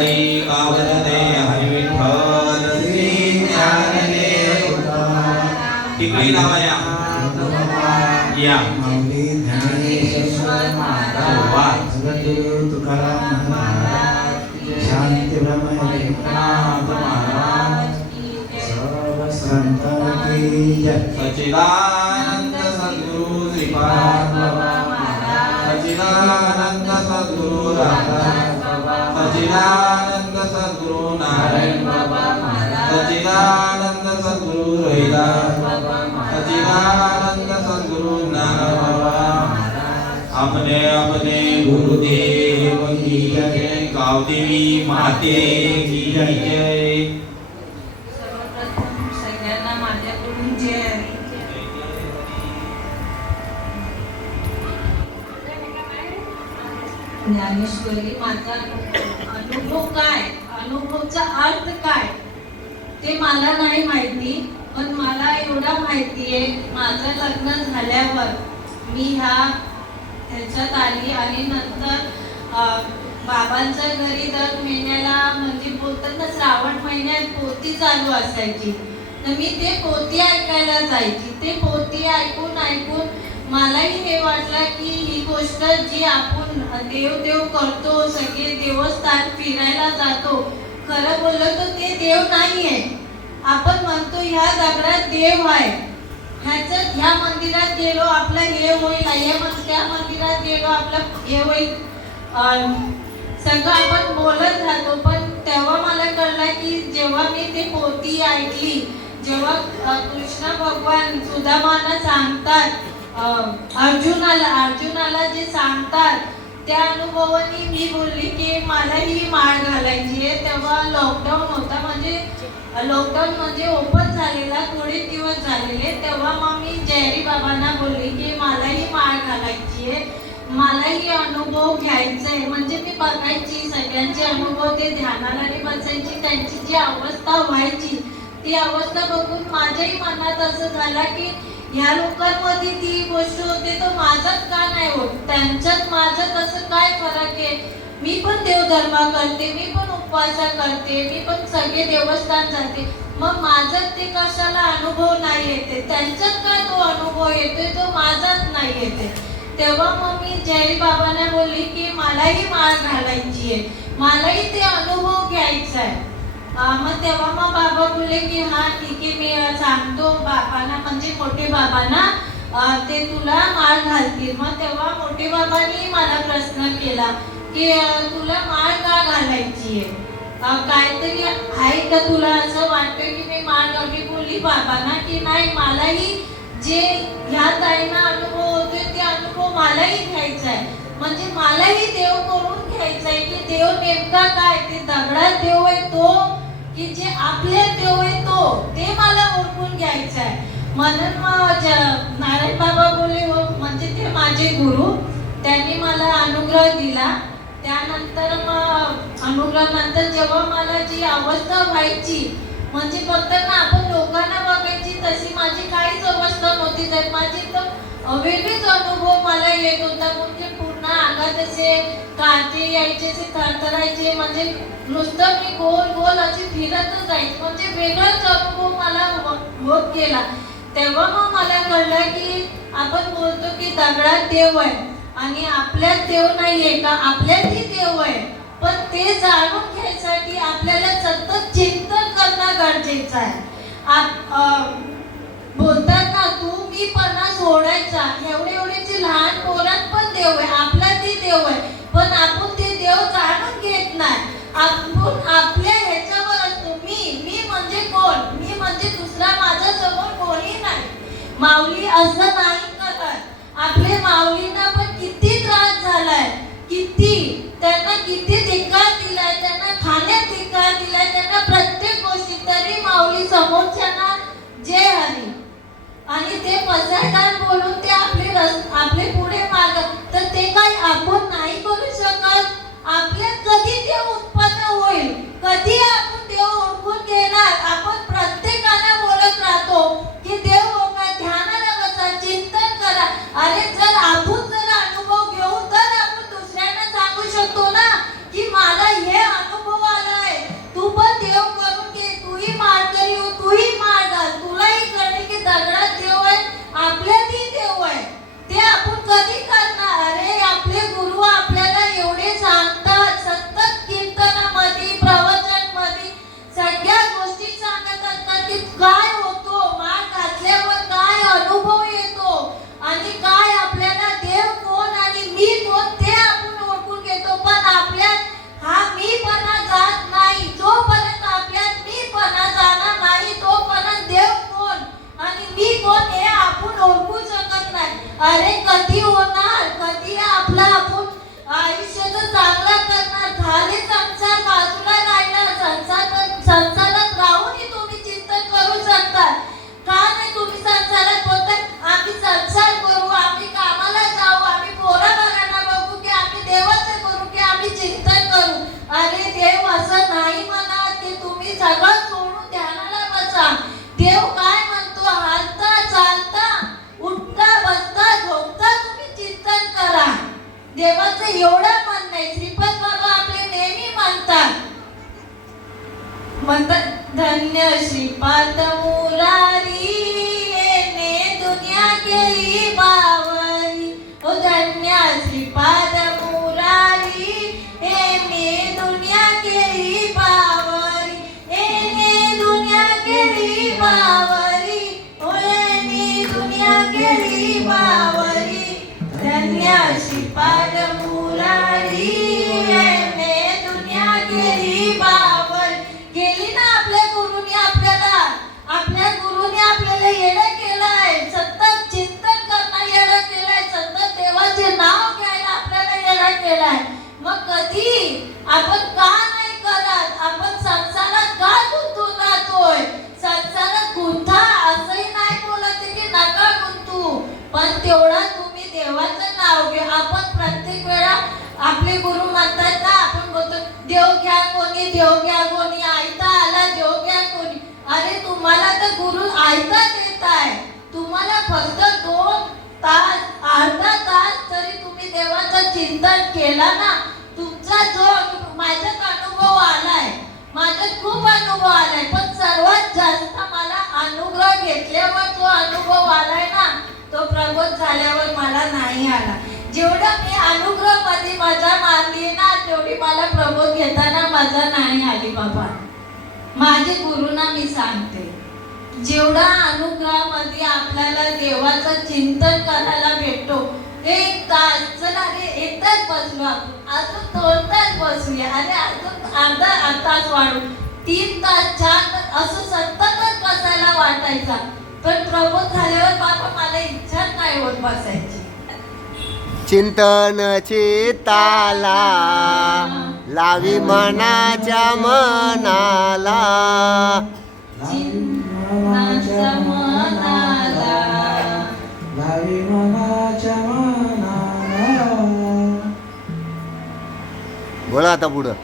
आवरते हरी विठ्ठल श्री ज्ञानदेव टिकली लावा या माऊली ज्ञानेश्वर महाराज जगद्गुरु तुकाराम महाराज शांती ब्रह्म एकनाथ महाराज सर्व संतान की जय। सच्चिदानंद सद्गुरु श्रीपाद बाबा महाराज सच्चिदानंद सद्गुरु रामदास बाबा सच्चिदानंद सद्गुरु नारायण बाबा महाराज सच्चिदानंद सद्गुरु रविदास बाबा सच्चिदानंद सद्गुरु ज्ञान बाबा अपने अपने गुरुदेव की जय। गावदेवी माते की जय। सर्वप्रथम सगळ्यांना माझ्याकडून जय हरी। ज्ञानेश्वरी माझा अनुभव काय, अनुभवचा अर्थ काय ते मला नाही माहिती, पण मला एवढा माहिती आहे माझं लग्न झाल्यावर मी ह्याच्यात आली आणि नंतर बाबांच्या घरी दर महिन्याला म्हणजे बोलतात ना श्रावण महिन्यात पोथी चालू असायची, तर मी ते पोथी ऐकायला जायची। ते पोथी ऐकून ऐकून मलाही हे वाटलं की ही गोष्ट जी आपण देव करतो, सगळे देवस्थान फिरायला जातो, खरं बोललो तर ते देव नाहीये। आपण म्हणतो ह्या दगडात देव आहे, ह्या मंदिरात गेलो आपलं हे होईल, त्या मंदिरात गेलो आपलं हे होईल, सगळं आपण बोलत राहतो। पण तेव्हा मला कळलं की जेव्हा मी ते पोथी ऐकली, जेव्हा कृष्ण भगवान सुदामाला सांगतात, अर्जुनाला जे सांगतात, त्या अनुभवाने मी बोलली की मला ही माळ घालायची आहे। तेव्हा लॉकडाऊन होता, म्हणजे लॉकडाऊन म्हणजे ओपन झालेला थोडे दिवस झालेले, तेव्हा मग मी जयरी बाबांना बोलली की मला ही माळ घालायची आहे, मलाही अनुभव घ्यायचा आहे। म्हणजे मी बघायची सगळ्यांचे अनुभव, ते ध्यानाला बसायची, त्यांची जी अवस्था व्हायची ती अवस्था बघून माझ्याही मनात असं झालं की ह्या लोकांमध्ये ती गोष्ट होते तर माझ्यात का नाही होत, त्यांच्यात माझ्यात असं काय फरक आहे। मी पण देवधर्म करते, मी पण उपवास करते, मी पण सगळे देवस्थान जाते, मग माझ्यात ते कशाला अनुभव नाही येते, त्यांच्यात काय तो अनुभव येतोय तो माझ्यात नाही येते। तेव्हा मग मी जयरी बाबांना बोलली की मलाही माळ घालायची आहे, मलाही ते अनुभव घ्यायचा आहे। मग तेव्हा मग बाबा बोलले की हा ठीक आहे, मी सांगतो बाबांना, म्हणजे मोठे बाबांना, ते तुला माळ घालतील। मग तेव्हा मोठे बाबांनी मला प्रश्न केला की तुला माळ का घालायची आहे, काहीतरी आहे का तुला असं वाटतं की मी माळ घालली? बोलली बाबांना की नाही, मलाही जे ह्या ताईंना अनुभव होतोय ते अनुभव मलाही घ्यायचा आहे, म्हणजे मलाही देव करून घ्यायचा आहे की देव नेमका काय, ते दगडात देव आहे तो की जे आपले देव आहे तो, ते मला ओळखून घ्यायचं आहे। म्हणून मग नारायण बाबा बोलले हो, म्हणजे ते माझे गुरु, त्यांनी मला अनुग्रह दिला। त्यानंतर मग अनुग्रहानंतर जेव्हा मला जी अवस्था व्हायची, म्हणजे फक्त ना आपण लोकांना बघायची तशी माझी काहीच अवस्था नव्हती, तर माझी तर वेगळेच अनुभव मला येत होता, म्हणजे पूर्ण अंगात असे काटे यायचे, असे थरथरायचे, म्हणजे नुसतं मी गोल गोल अशी फिरतच जायची, म्हणजे वेगळाच अनुभव मला होत गेला। तेव्हा मग मला कळलं की आपण बोलतो की दगडात देव आहे आणि आपल्यात देव नाहीये का, आपल्यातही देव आहे, पण ते जाणून घ्यायसाठी आपल्याला सतत चिंतन करणं गरजेचं आहे। बोलतात ना तू मी पणा सोडायचा, एवढेचे लहान पोरात पण देव आहे, आपल्यातही देव आहे, पण आपण ते देव जाणून घेत नाही। आपण आपल्या ह्याच्यावर असतो, मी म्हणजे कोण, मी म्हणजे दुसरा माझ्या समोर कोणी नाही। माऊली असं नाही करत, आपल्या माऊलींना पण किती त्रास झालाय, किती त्यांना किती धिक्कार दिलाय, त्यांना खाण्यात धिक्कार दिलाय, त्यांना प्रत्येक गोष्टी, तरी माऊली समोरच्यांना जय हरी आणि ते पसायदार बोलून ते आपले पुढे मार्ग, तर ते काही आपण नाही करू शकत। आपल्यात कधी ते उत्पन्न होईल, कधी आपण देव ओळखून घेणार? आपण प्रत्येकाला बोलत राहतो की देव ओळखा, ध्यानाला बसा, चिंतन करा। अरे जर आपण अनुभव घेऊ तर आपण दुसऱ्यांना सांगू शकतो ना की मला हे अनुभव अरे कधी होणार, कधी आपला आपण आयुष्याचं चांगलं करणार. झाले संसार बाजूला राहिला, संसारात राहूनही तुम्ही चिंतन करू शकता. का नाही तुम्ही संसारात बोलताय आम्ही संसार करू, आम्ही कामाला जाऊ, आम्ही पोराबाळांना बघू, की आम्ही देवाचं करू, की आम्ही चिंतन करू. अरे देव असं नाही म्हणत, की तुम्ही सगळं सोडून ध्यानाला बसा. देव काय म्हणतो, हालता चालता उठता बसता झोपता तुम्ही चिंतन करा. देवाचं एवढं म्हणणं आहे. श्रीपाद बाबा आपले नेहमी म्हणतात धन्य श्रीपाद मुरारी येणे दुनिया केली बावरी. ओ धन्य श्रीपाद मुरारी येणे दुनिया केली बावरी. येणे दुनिया केली बावरी. ओ येणे दुनिया केली बावरी. धन्य श्रीपाद मुरारी येणे दुनिया केली बावरी. केली ना आपल्या गुरुनी आपल्याला येणं केलंय. सतत चिंतन करणं येणं केलंय. सतत देवाचे नाव घ्यायला आपल्याला येणं केलंय. मग कधी आपण का नाही करत? आपण संसारात का गुंतून राहतोय? संसारात गुंता असंही नाही बोलत की नका गुंतू, पण तेवढा तुम्ही देवाचं नाव घ्या. आपण प्रत्येक वेळा आपले गुरु म्हणतात ना, आपण बोलतो देव घ्या कोणी, देव घ्या कोणी, आयता आला देव घ्या कोणी. अरे तुम्हाला तर गुरु आयता देत आहे. तुम्हाला फक्त 2 तास अर्धा तास तरी तुम्ही देवाचं चिंतन केला ना, तुमचा जो माझ्यात अनुभव आलाय, माझ्यात खूप अनुभव आलाय, पण सर्वात जास्त मला अनुग्रह घेतल्यावर जो अनुभव आलाय ना, तो प्रबोध झाल्यावर मला नाही आला. जेवढा मी अनुग्रह मध्ये मजा मारली ना, तेवढी मला प्रबोध घेताना मजा नाही आली बाबा. माझे गुरुना मी सांगते, जेवढा अनुग्रहामध्ये आपल्याला देवाचं चिंतन करायला भेटतो, 1 तास चला रे, 1 तास बसलो आपण, अजून 2 तास बसूया, अरे अजून अर्धा तास वाढू, 3 तास 4 तास असं सततच बसायला वाटायचा. पण प्रबोध झाल्यावर बाबा मला इच्छा नाही होत बसायची. चिंतन चित्ताला लावी मनाच्या मनाला. चिंतनाच्या मनाला लावी मनाच्या मनाला. बोला आता पुढं.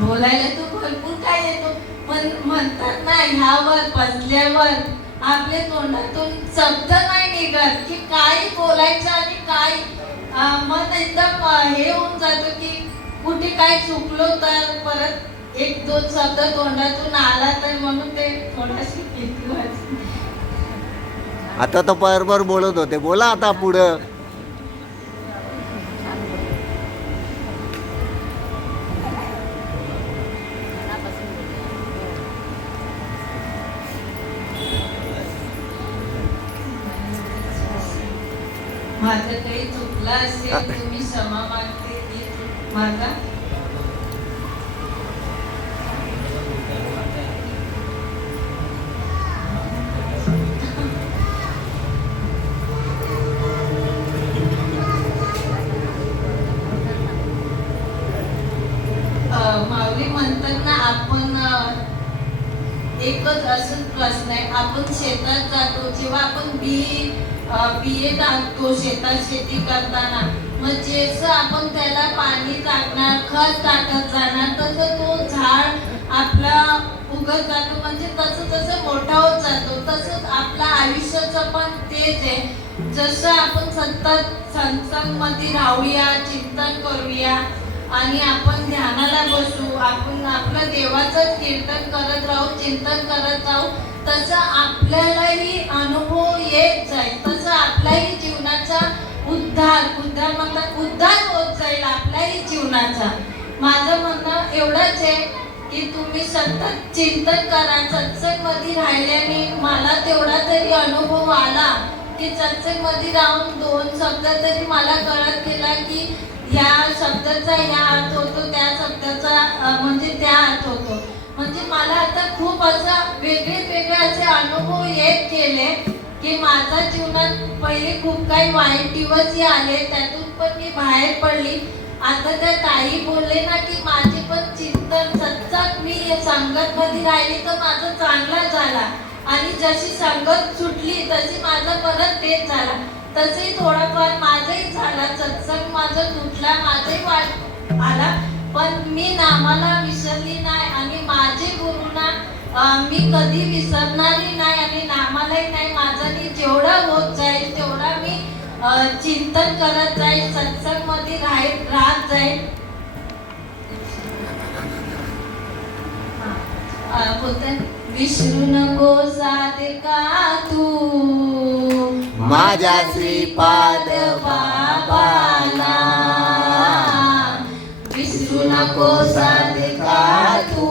बोलायला तो भरपूर काय येतो, पण म्हणतात ना ह्यावर बसल्यावर आपल्या तोंडातून शब्द नाही निघत की काय बोलायचं आणि काय मन एकदम हे होऊन जातं की कुठे काय चुकलो तर परत 1-2 शब्द तोंडातून आला तर म्हणून ते थोडाशी भीती वाटते. आता तर बरोबर बोलत होते. बोला आता पुढं. माझं काही चुकलं असेल तुम्ही क्षमा मागते की माझा. माऊली म्हणतात ना, आपण एकच असं प्रश्न आहे. आपण शेतात जातो, जेव्हा आपण बिये टाकतो शेतात शेती करताना, मग जसं आपण त्याला पाणी टाकणार, खत टाकत जाणार, तसं तो झाड आपला उगत जातो. म्हणजे तसं तसं मोठा होत जातो. तसंच आपलं आयुष्याचं पण तेच आहे. जसं आपण सतत संसंगमध्ये राहूया, चिंतन करूया आणि आपण ध्यानाला बसू, आपण आपलं देवाचं कीर्तन करत राहू, चिंतन करत राहू, तसं आपल्यालाही अनुभव येत जाईल. तसं आपलाही जीवनाचा उद्धार होत जाईल आपल्याही जीवनाचा. माझं म्हणणं एवढंच आहे की तुम्ही सतत चिंतन करा. सत्संगमध्ये राहिल्याने मला तेवढा तरी अनुभव आला की सत्संगमध्ये राहून 2 शब्द तरी मला कळत गेला की या शब्दाचा या अर्थ होतो, त्या शब्दाचा म्हणजे त्या अर्थ होतो. म्हणजे मला आता खूप असं वेगळे असे अनुभव येत गेले की माझ्या जीवनात पहिले खूप काही वाईट दिवसही आले, त्यातून पण मी बाहेर पडली. आता त्या ताई बोलले ना की माझे पण चिंतन सतत मी संगत मध्ये राहिली तर माझं चांगला झाला, आणि जशी संगत सुटली तशी माझा परत तेच झाला. तसंही थोडाफार माझंही झाला, सत्संग माझं तुटला, माझंही वाट आला, पण मी नामाला विसरली नाही आणि माझे गुरुना मी कधी विसरणारही नाही आणि नामालाही नाही. माझ्यानी जेवढा होत जाईल तेवढा मी चिंतन करत जाईल, सत्संग मध्ये राहत जाईल. बोलते विसरू नको साधका तू माझ्या श्रीपाद बाबाला, विसरू नको साधका तू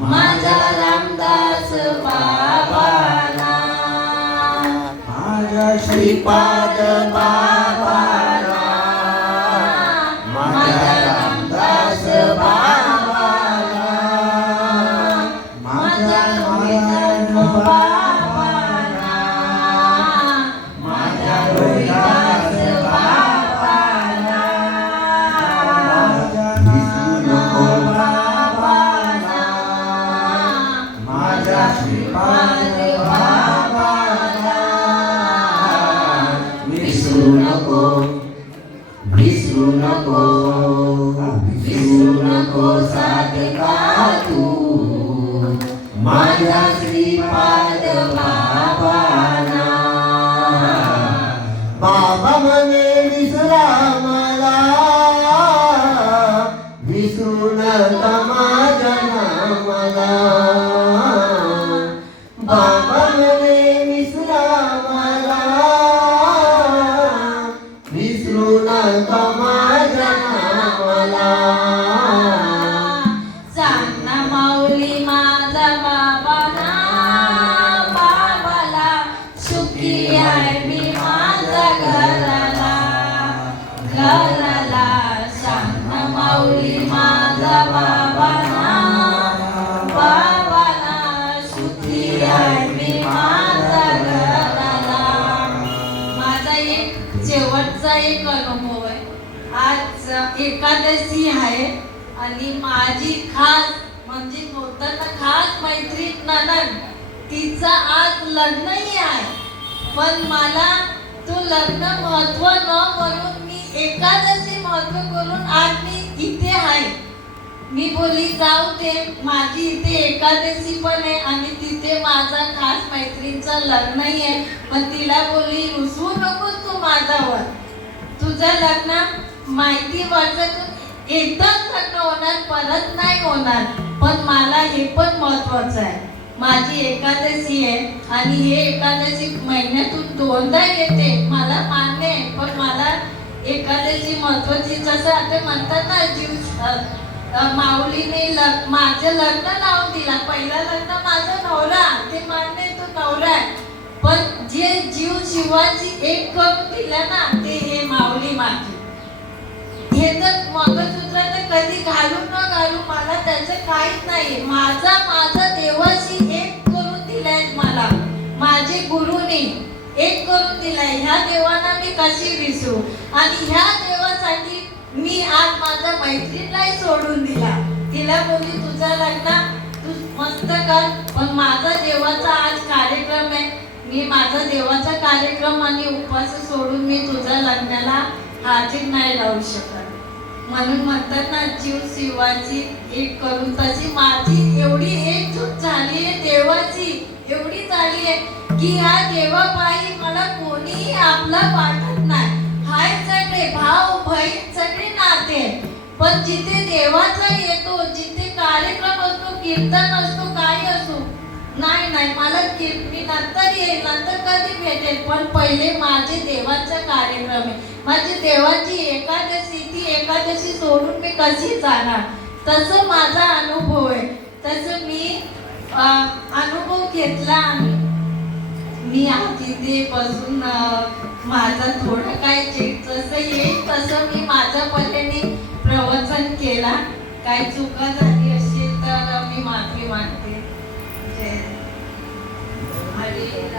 माझा रामदास बाबाला, माझ्या श्रीपाद बाबाला, माझ्या रामदास बाबाला, माझा रोहिदास बाबाला, माझा रोहिदास बाबाला, विसरू नको बाबाला, माझ्या श्रीपाद बाबाला, विसरू नको, विसरू नको, विसरू नको साधका तू माझ्या श्रीपाद बाबाला. बाबा म्हणे विसरा मला, विसरू नका माझ्या नामाला. बाबा म्हणे विसरा मला, विसरू नका माझ्या नामाला. सांग ना माऊली माझा बाबाला, बाबाला सुखी आहे मी माझा घराला, घराला. सांग ना माऊली माझा बाबाला, बाबाला सुखी आहे मी माझा घराला. माझा एक शेवटचा एक अनुभव आहे. आज एकादशी आहे आणि माझी खास म्हणजे होताना खास मैत्रीण नणंद, तिचं आज लग्नही आहे, पण मला तो लग्न महत्व न म्हणून मी एकादशी महत्व करून आज मी इथे आहे. मी बोलली जाऊ दे, माझी इथे एकादशी पण आहे आणि तिथे माझा खास मैत्रीणचं लग्नही आहे, पण तिला बोलली रुसवू नकोस तू माझ्यावर, तुझं लग्न माहिती वर्षातून एकदाच लग्न होणार, परत नाही होणार, पण मला हे पण महत्वाचं आहे. माझी एकादशी आहे आणि हे एकादशी महिन्यातून 2दा येते, मला मान्य आहे, पण मला एकादशी महत्वाची. जसं आता म्हणतात ना जीव माऊलीने माझं लग्न लावून दिला, पहिलं लग्न माझा नवरा, ते मान्य आहे, तो नवरा आहे, पण जे जीव शिवाची एक करून दिला ना ते हे माऊली माझी. हे तर मंगळसूत्र तर कधी घालू न घालू मला त्याचं काहीच नाही, माझा देवाशी एक करून दिलाय मला, माझे गुरुने एक करून दिलाय. ह्या देवाला मी कशी विसरू, आणि ह्या देवासाठी मी आज माझ्या मैत्रीणलाही सोडून दिला. तिला बोलली तुझं लग्न तू मस्त कर, पण माझा देवाचा आज कार्यक्रम आहे, मी माझा देवाचा कार्यक्रम आणि उपवास सोडून मी तुझ्या लग्नाला हाजीर नाही लावू शकत. म्हणून म्हणतात ना जीव शिवाची एक करून, तशी माझी एवढी एकजूट झाली आहे देवाची, एवढी झाली आहे की ह्या देवापायी मला कोणीही आपला वाटत नाही. हाय सगळे भाऊ बहीण सगळे नाते, पण जिथे देवाचा येतो, जिथे कार्यक्रम असतो, कीर्तन असतो, काही असो, नाही मला मी नंतर येईल, नंतर कधी भेटेल, पण पहिले माझे देवाचा कार्यक्रम आहे, माझी देवाची एकादशी, ती एकादशी सोडून मी कशी जाणार. तसं माझा अनुभव आहे, तसं मी अनुभव घेतला आणि मी आज इथे बसून माझं थोडं काही जसं येईल तसं मी माझ्या पद्धतीने प्रवचन केला. काही चुका झाली असेल तर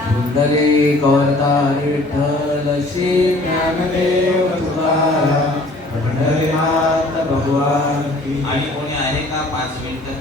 सुंदरी कवरतारी विठ्ठल श्री ज्ञानदेव तुकाराम पंढरीनाथ भगवान की आणि कोणी आहे का 5 मिनिटं?